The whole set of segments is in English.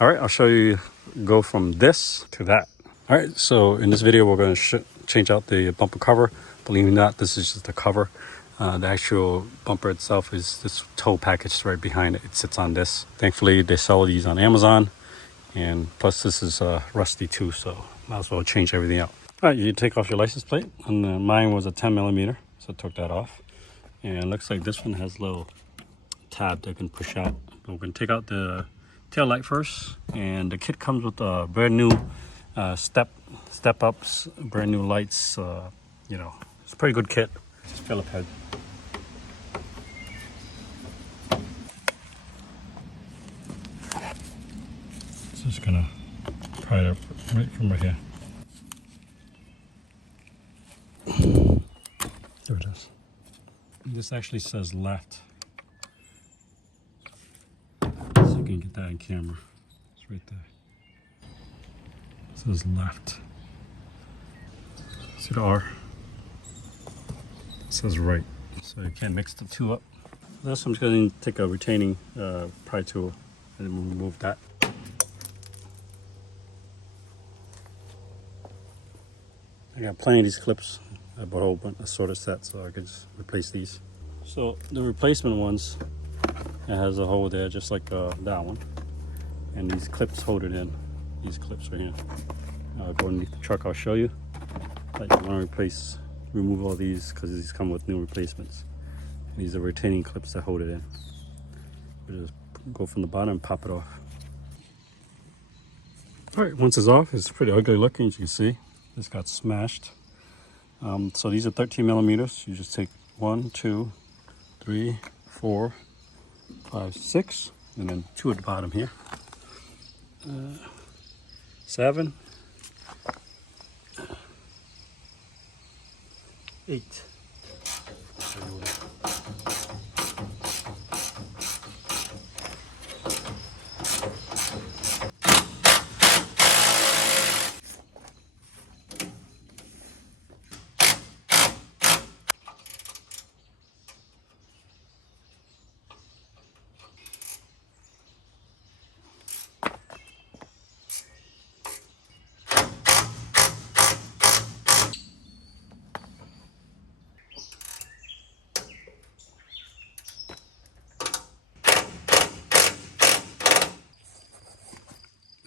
All right, I'll show you go from this to that. All right, so in this video, we're going to change out the bumper cover. Believe it or not, this is just the cover. The actual bumper itself is this tow package right behind it. It sits on this. Thankfully, they sell these on Amazon. And plus, this is rusty too, so might as well change everything out. All right, you take off your license plate. And mine was a 10 millimeter, so I took that off. And it looks like this one has a little tab that can push out. But we're going to take out the tail light first, and the kit comes with a brand new step ups, brand new lights. You know, it's a pretty good kit. Just Phillip head. So just gonna pry it up right from right here. There it is. This actually says left. So you can get that in camera. It's right there. It says left. See the R? It says right. So you can't mix the two up. That's I'm just going to take a retaining pry tool and remove that. I got plenty of these clips. I bought a whole bunch, a sort of set, so I could just replace these. So the replacement ones, it has a hole there just like that one, and these clips hold it in. These clips right here. Go underneath the truck, I'll show you. But you want to remove all these because these come with new replacements. And these are retaining clips that hold it in. You just go from the bottom and pop it off. All right, once it's off, it's pretty ugly looking, as you can see. This got smashed. So these are 13 millimeters. You just take 1, 2, 3, 4, 5, 6, and then 2 at the bottom here. 7, 8.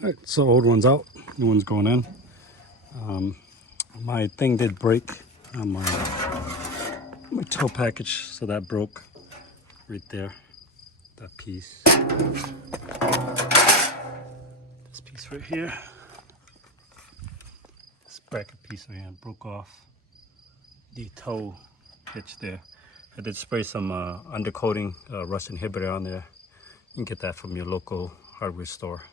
All right, so old one's out, new one's going in. My thing did break on my tow package, so that broke right there, that piece. This piece right here, this bracket piece right here broke off the tow hitch there. I did spray some undercoating rust inhibitor on there. You can get that from your local hardware store.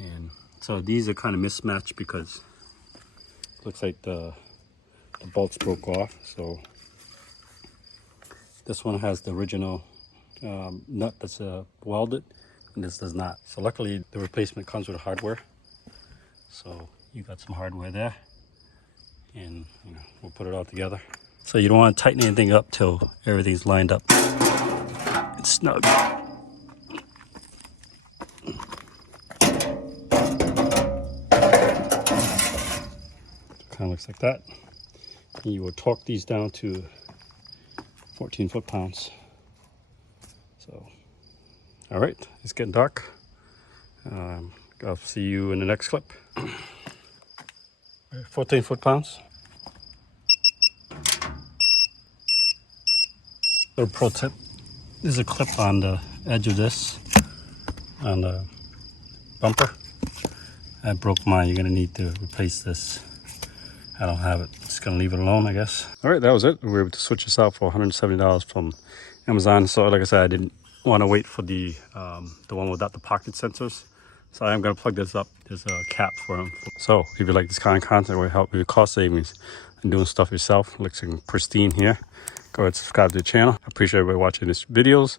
And so these are kind of mismatched because it looks like the bolts broke off. So this one has the original nut that's welded, and this does not. So luckily the replacement comes with hardware. So you got some hardware there, and you know, we'll put it all together. So you don't want to tighten anything up till everything's lined up. It's snug. Kind of looks like that. And you will torque these down to 14 foot-pounds. So, all right, it's getting dark. I'll see you in the next clip. 14 foot-pounds. Little pro tip: there's a clip on the edge of this, on the bumper. I broke mine. You're gonna need to replace this. I don't have it. Just gonna leave it alone, I guess. All right, that was it. We were able to switch this out for $170 from Amazon. So like I said, I didn't want to wait for the one without the pocket sensors. So I am gonna plug this up. There's a cap for them. So if you like this kind of content, it will help with your cost savings and doing stuff yourself. Looks pristine here. Go ahead and subscribe to the channel. I appreciate everybody watching these videos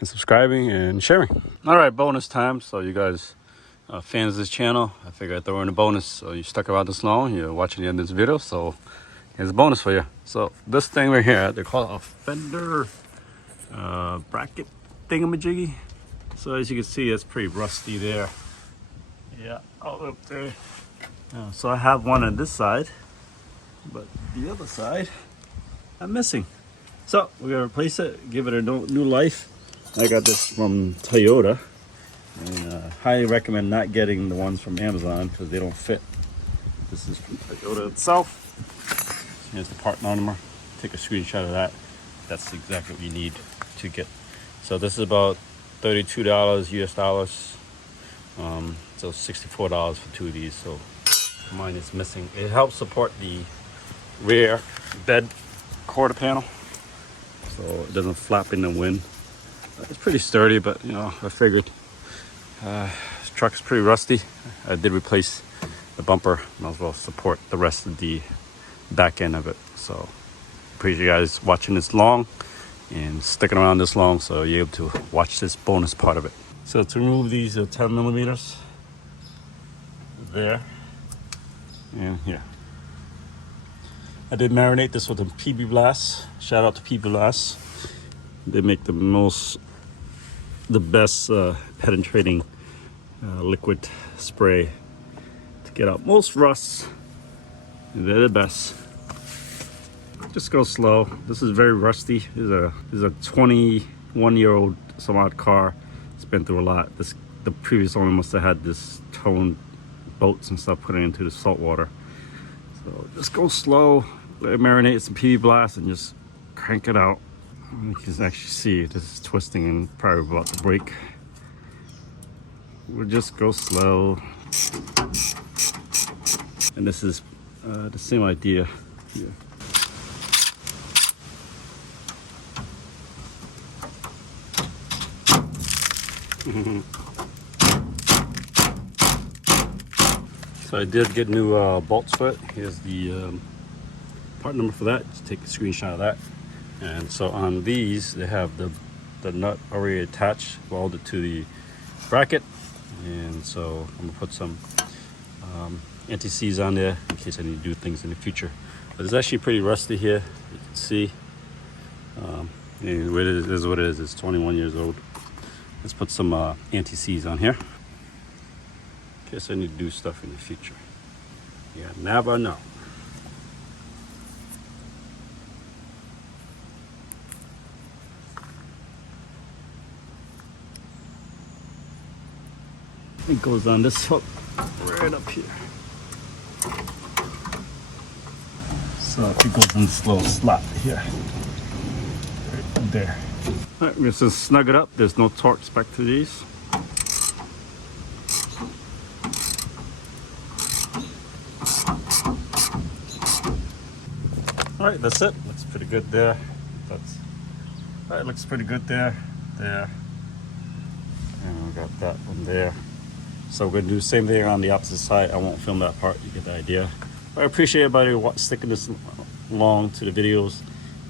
and subscribing and sharing. All right, bonus time. So you guys fans of this channel, I figured I'd throw in a bonus. So you stuck around this long, you're watching the end of this video, so here's a bonus for you. So this thing right here, they call it a fender bracket thingamajiggy. So as you can see, it's pretty rusty there. Yeah, all up there. So I have one on this side, but the other side I'm missing. So we're gonna replace it, give it a new life. I got this from Toyota, and highly recommend not getting the ones from Amazon because they don't fit. This is from Toyota itself. Here's the part number. Take a screenshot of that. That's exactly what you need to get. So this is about $32 US dollars. So $64 for two of these. So mine is missing. It helps support the rear bed quarter panel, so it doesn't flap in the wind. It's pretty sturdy, but you know, I figured this truck's pretty rusty. I did replace the bumper, might as well support the rest of the back end of it. So appreciate you guys watching this long and sticking around this long so you're able to watch this bonus part of it. So to remove these 10 millimeters there and here. I did marinate this with a PB Blast. Shout out to PB Blast. They make the best penetrating liquid spray to get out most rusts. They're the best. Just go slow. This is very rusty. This is a 21-year-old some odd car. It's been through a lot. The previous owner must have had this towed boats and stuff putting into the salt water. So just go slow, let it marinate some PB Blast, and just crank it out. You can actually see this is twisting and probably about to break. We'll just go slow. And this is the same idea here. So I did get new bolts for it. Here's the part number for that. Just take a screenshot of that. And so on these, they have the nut already attached, welded to the bracket. And so I'm gonna put some anti-seize on there in case I need to do things in the future. But it's actually pretty rusty here. You can see. And it is what it is. It's 21 years old. Let's put some anti-seize on here. In case I need to do stuff in the future. You never know. It goes on this hook right up here. So it goes in this little slot here. Right there. Alright, we're just gonna snug it up. There's no torque spec to these. Alright, that's it. Looks pretty good there. Alright, looks pretty good there. There. And we got that one there. So we're gonna do the same thing on the opposite side. I won't film that part, you get the idea. But I appreciate everybody sticking this long to the videos,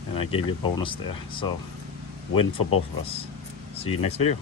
and I gave you a bonus there. So win for both of us. See you next video.